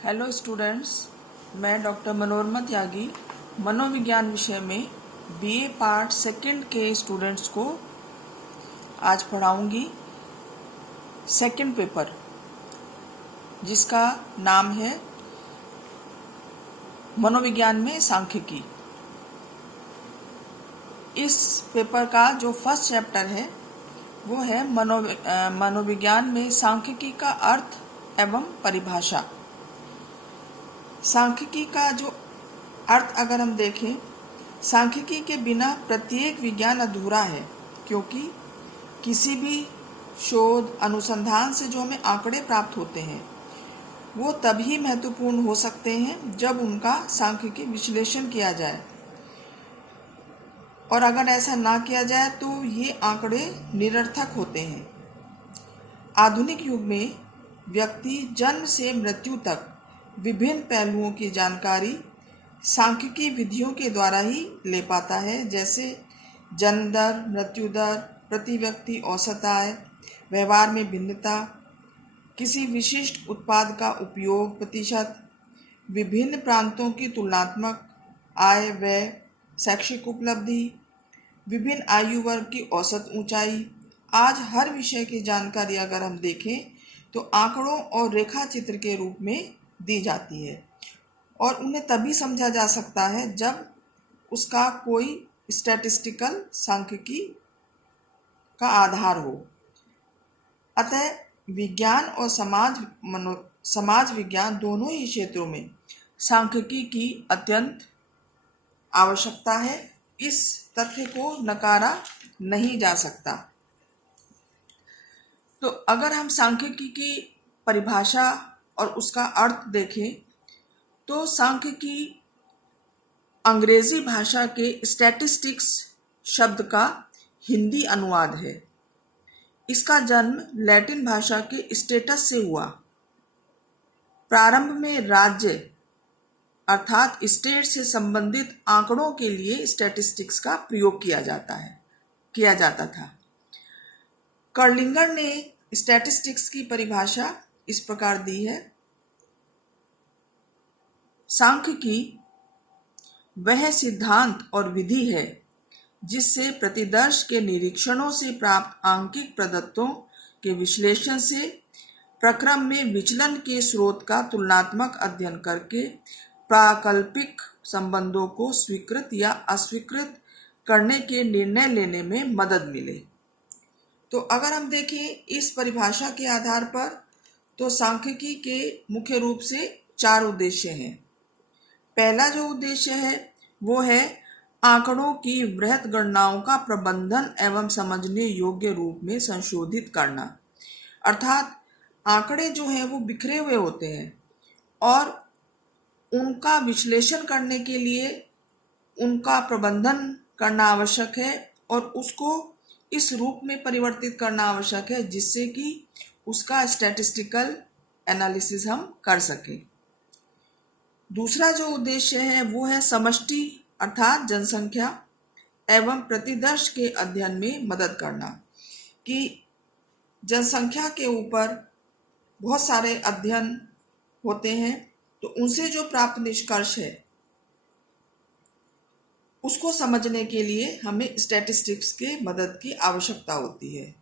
Hello students, मैं doctor Manorama त्यागी मनोविज्ञान विषय में बीए पार्ट सेकंड के स्टूडेंट्स को आज पढ़ाऊंगी सेकंड पेपर, जिसका नाम है मनोविज्ञान में सांख्यिकी। इस पेपर का जो फर्स्ट चैप्टर है वो है मनोविज्ञान में सांख्यिकी का अर्थ एवं परिभाषा। सांख्यिकी का जो अर्थ अगर हम देखें, सांख्यिकी के बिना प्रत्येक विज्ञान अधूरा है, क्योंकि किसी भी शोध अनुसंधान से जो हमें आंकड़े प्राप्त होते हैं वो तभी महत्वपूर्ण हो सकते हैं जब उनका सांख्यिकी विश्लेषण किया जाए, और अगर ऐसा ना किया जाए तो ये आंकड़े निरर्थक होते हैं। आधुनिक युग में व्यक्ति जन्म से मृत्यु तक विभिन्न पहलुओं की जानकारी सांख्यिकी विधियों के द्वारा ही ले पाता है, जैसे जन्म दर, मृत्यु दर, प्रति व्यक्ति औसत आय, व्यवहार में भिन्नता, किसी विशिष्ट उत्पाद का उपयोग प्रतिशत, विभिन्न प्रांतों की तुलनात्मक आय व्यय, शैक्षिक उपलब्धि, विभिन्न आयु वर्ग की औसत ऊंचाई। आज हर विषय की जानकारी अगर हम देखें तो आंकड़ों और रेखा चित्र के रूप में दी जाती है, और उन्हें तभी समझा जा सकता है जब उसका कोई स्टैटिस्टिकल सांख्यिकी का आधार हो। अतः विज्ञान और समाज विज्ञान दोनों ही क्षेत्रों में सांख्यिकी की अत्यंत आवश्यकता है। इस तथ्य को नकारा नहीं जा सकता। तो अगर हम सांख्यिकी की परिभाषा और उसका अर्थ देखें तो सांख्यिकी अंग्रेजी भाषा के स्टैटिस्टिक्स शब्द का हिंदी अनुवाद है। इसका जन्म लैटिन भाषा के स्टेटस से हुआ। प्रारंभ में राज्य अर्थात स्टेट से संबंधित आंकड़ों के लिए स्टैटिस्टिक्स का प्रयोग किया जाता था। कर्लिंगर ने स्टैटिस्टिक्स की परिभाषा इस प्रकार दी है: सांख्यिकी वह सिद्धांत और विधि है जिससे प्रतिदर्श के निरीक्षणों से प्राप्त आंकिक प्रदत्तों के विश्लेषण से प्रक्रम में विचलन के स्रोत का तुलनात्मक अध्ययन करके प्राकल्पिक संबंधों को स्वीकृत या अस्वीकृत करने के निर्णय लेने में मदद मिले। तो अगर हम देखें इस परिभाषा के आधार पर, तो सांख्यिकी के मुख्य रूप से 4 उद्देश्य हैं। पहला जो उद्देश्य है वो है आंकड़ों की वृहत गणनाओं का प्रबंधन एवं समझने योग्य रूप में संशोधित करना। अर्थात आंकड़े जो हैं वो बिखरे हुए होते हैं और उनका विश्लेषण करने के लिए उनका प्रबंधन करना आवश्यक है और उसको इस रूप में परिवर्तित करना आवश्यक है जिससे कि उसका स्टैटिस्टिकल एनालिसिस हम कर सकें। दूसरा जो उद्देश्य है वो है समष्टि अर्थात जनसंख्या एवं प्रतिदर्श के अध्ययन में मदद करना, कि जनसंख्या के ऊपर बहुत सारे अध्ययन होते हैं, तो उनसे जो प्राप्त निष्कर्ष है उसको समझने के लिए हमें स्टैटिस्टिक्स के मदद की आवश्यकता होती है।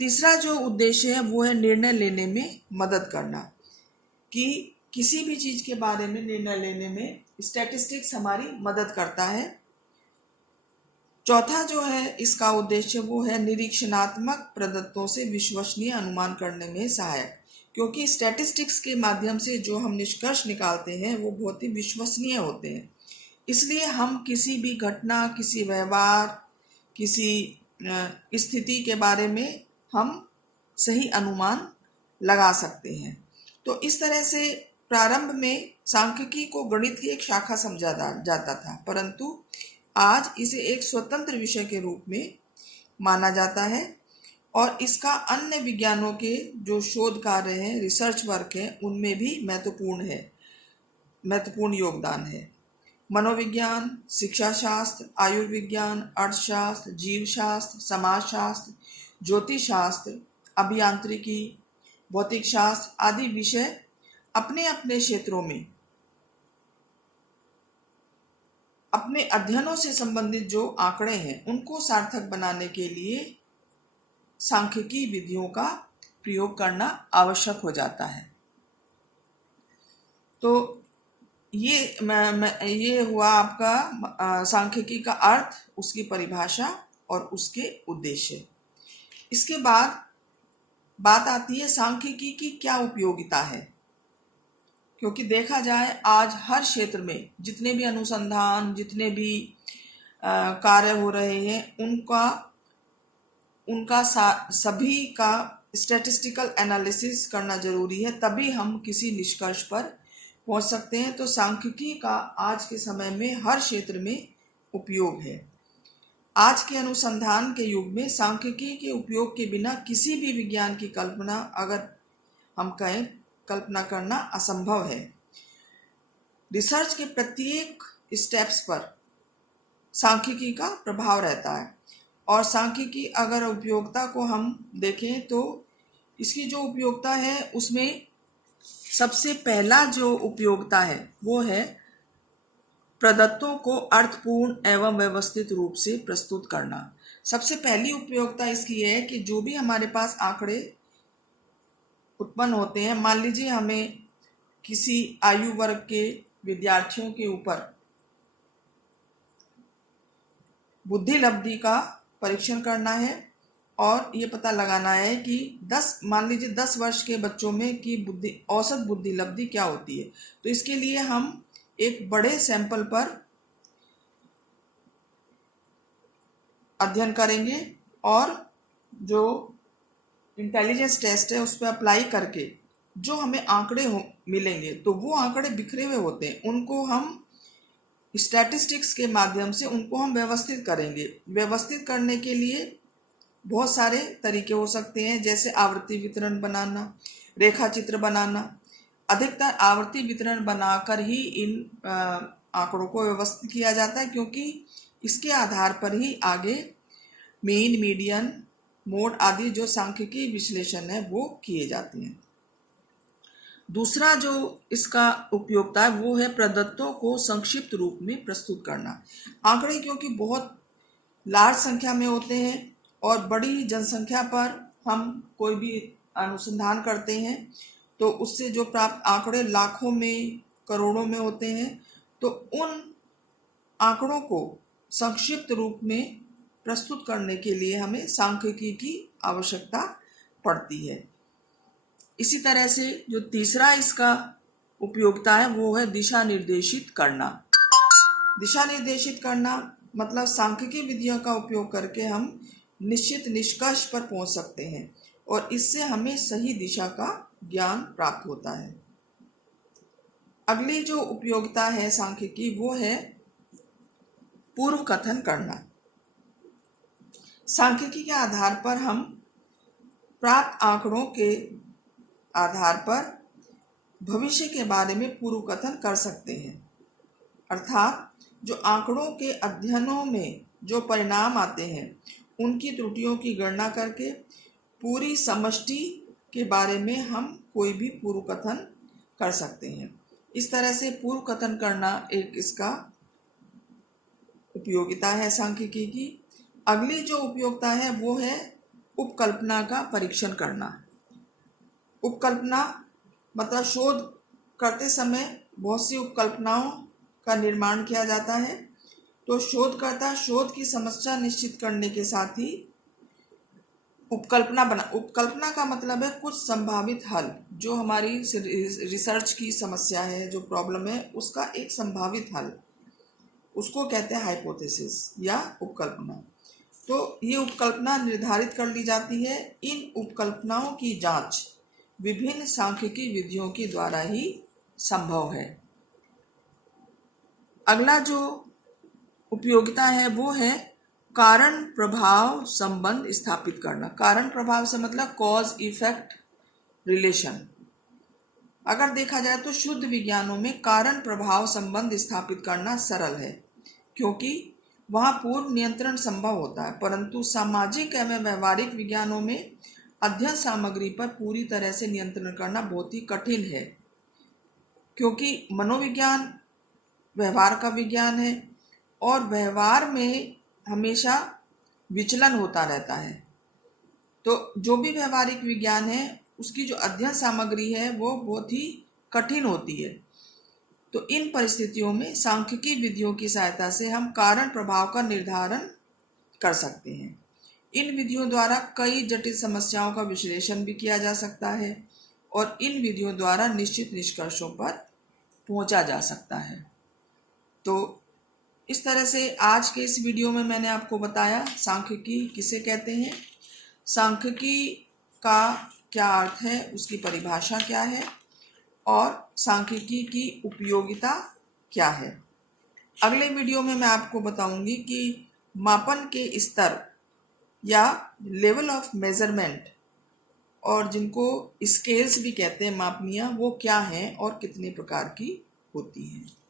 तीसरा जो उद्देश्य है वो है निर्णय लेने में मदद करना, कि किसी भी चीज के बारे में निर्णय लेने में स्टैटिस्टिक्स हमारी मदद करता है। चौथा जो है इसका उद्देश्य वो है निरीक्षणात्मक प्रदत्तों से विश्वसनीय अनुमान करने में सहायक, क्योंकि स्टैटिस्टिक्स के माध्यम से जो हम निष्कर्ष निकालते हैं वो बहुत ही विश्वसनीय होते हैं। इसलिए हम किसी भी घटना, किसी व्यवहार, किसी स्थिति के बारे में हम सही अनुमान लगा सकते हैं। तो इस तरह से प्रारंभ में सांख्यिकी को गणित की एक शाखा समझा जाता था, परंतु आज इसे एक स्वतंत्र विषय के रूप में माना जाता है और इसका अन्य विज्ञानों के जो शोध कार्य हैं, रिसर्च वर्क है, उनमें भी महत्वपूर्ण योगदान है। मनोविज्ञान, शिक्षा शास्त्र, आयुर्विज्ञान, अर्थशास्त्र, जीवशास्त्र, समाजशास्त्र, ज्योतिष शास्त्र, अभियांत्रिकी, भौतिक शास्त्र आदि विषय अपने अपने क्षेत्रों में अपने अध्ययनों से संबंधित जो आंकड़े हैं उनको सार्थक बनाने के लिए सांख्यिकी विधियों का प्रयोग करना आवश्यक हो जाता है। तो ये हुआ आपका सांख्यिकी का अर्थ, उसकी परिभाषा और उसके उद्देश्य। इसके बाद बात आती है सांख्यिकी की क्या उपयोगिता है। क्योंकि देखा जाए आज हर क्षेत्र में जितने भी अनुसंधान, जितने भी कार्य हो रहे हैं उनका सभी का स्टैटिस्टिकल एनालिसिस करना जरूरी है, तभी हम किसी निष्कर्ष पर पहुंच सकते हैं। तो सांख्यिकी का आज के समय में हर क्षेत्र में उपयोग है। आज के अनुसंधान के युग में सांख्यिकी के उपयोग के बिना किसी भी विज्ञान की कल्पना, अगर हम कहें, कल्पना करना असंभव है। रिसर्च के प्रत्येक स्टेप्स पर सांख्यिकी का प्रभाव रहता है। और सांख्यिकी अगर उपयोगिता को हम देखें तो इसकी जो उपयोगिता है उसमें सबसे पहला जो उपयोगिता है वो है प्रदत्तों को अर्थपूर्ण एवं व्यवस्थित रूप से प्रस्तुत करना। सबसे पहली उपयोगिता इसकी है कि जो भी हमारे पास आंकड़े उत्पन्न होते हैं, मान लीजिए हमें किसी आयु वर्ग के विद्यार्थियों के ऊपर बुद्धि लब्धि का परीक्षण करना है और ये पता लगाना है कि मान लीजिए 10 वर्ष के बच्चों में की औसत बुद्धि लब्धि क्या होती है। तो इसके लिए हम एक बड़े सैंपल पर अध्ययन करेंगे और जो इंटेलिजेंस टेस्ट है उस पर अप्लाई करके जो हमें आंकड़े मिलेंगे, तो वो आंकड़े बिखरे हुए होते हैं, उनको हम स्टैटिस्टिक्स के माध्यम से उनको हम व्यवस्थित करेंगे। व्यवस्थित करने के लिए बहुत सारे तरीके हो सकते हैं, जैसे आवर्ती वितरण बनाना, रेखा चित्र बनाना। अधिकतर आवर्ती वितरण बनाकर ही इन आंकड़ों को व्यवस्थित किया जाता है, क्योंकि इसके आधार पर ही आगे मीन, मीडियन, मोड आदि जो सांख्यिकी विश्लेषण है वो किए जाते हैं। दूसरा जो इसका उपयोगिता है वो है प्रदत्तों को संक्षिप्त रूप में प्रस्तुत करना। आंकड़े क्योंकि बहुत लार्ज संख्या में होते हैं और बड़ी जनसंख्या पर हम कोई भी अनुसंधान करते हैं तो उससे जो प्राप्त आंकड़े लाखों में, करोड़ों में होते हैं, तो उन आंकड़ों को संक्षिप्त रूप में प्रस्तुत करने के लिए हमें सांख्यिकी की आवश्यकता पड़ती है। इसी तरह से जो तीसरा इसका उपयोगिता है वो है दिशा निर्देशित करना। दिशा निर्देशित करना मतलब सांख्यिकी विधियों का उपयोग करके हम निश्चित निष्कर्ष पर पहुंच सकते हैं और इससे हमें सही दिशा का ज्ञान प्राप्त होता है। अगली जो उपयोगिता है सांख्यिकी वो है पूर्व कथन करना। सांख्यिकी के आधार पर हम प्राप्त आंकड़ों के आधार पर भविष्य के बारे में पूर्व कथन कर सकते हैं। अर्थात जो आंकड़ों के अध्ययनों में जो परिणाम आते हैं उनकी त्रुटियों की गणना करके पूरी समष्टि के बारे में हम कोई भी पूर्व कथन कर सकते हैं। इस तरह से पूर्व कथन करना एक इसका उपयोगिता है सांख्यिकी की। अगली जो उपयोगिता है वो है उपकल्पना का परीक्षण करना। उपकल्पना मतलब शोध करते समय बहुत सी उपकल्पनाओं का निर्माण किया जाता है। तो शोधकर्ता शोध की समस्या निश्चित करने के साथ ही उपकल्पना का मतलब है कुछ संभावित हल। जो हमारी रिसर्च की समस्या है, जो प्रॉब्लम है, उसका एक संभावित हल, उसको कहते हैं हाइपोथेसिस या उपकल्पना। तो ये उपकल्पना निर्धारित कर ली जाती है। इन उपकल्पनाओं की जांच विभिन्न सांख्यिकी विधियों के द्वारा ही संभव है। अगला जो उपयोगिता है वो है कारण प्रभाव संबंध स्थापित करना। कारण प्रभाव से मतलब कॉज इफेक्ट रिलेशन। अगर देखा जाए तो शुद्ध विज्ञानों में कारण प्रभाव संबंध स्थापित करना सरल है, क्योंकि वहां पूर्व नियंत्रण संभव होता है। परंतु सामाजिक एवं व्यवहारिक विज्ञानों में अध्ययन सामग्री पर पूरी तरह से नियंत्रण करना बहुत ही कठिन है। क्योंकि मनोविज्ञान व्यवहार का विज्ञान है और व्यवहार में हमेशा विचलन होता रहता है। तो जो भी व्यवहारिक विज्ञान है उसकी जो अध्ययन सामग्री है वो बहुत ही कठिन होती है। तो इन परिस्थितियों में सांख्यिकी विधियों की सहायता से हम कारण प्रभाव का निर्धारण कर सकते हैं। इन विधियों द्वारा कई जटिल समस्याओं का विश्लेषण भी किया जा सकता है और इन विधियों द्वारा निश्चित निष्कर्षों पर पहुंचा जा सकता है। तो इस तरह से आज के इस वीडियो में मैंने आपको बताया सांख्यिकी किसे कहते हैं, सांख्यिकी का क्या अर्थ है, उसकी परिभाषा क्या है और सांख्यिकी की उपयोगिता क्या है। अगले वीडियो में मैं आपको बताऊंगी कि मापन के स्तर या लेवल ऑफ मेजरमेंट और जिनको स्केल्स भी कहते हैं मापनियाँ, वो क्या हैं और कितने प्रकार की होती हैं।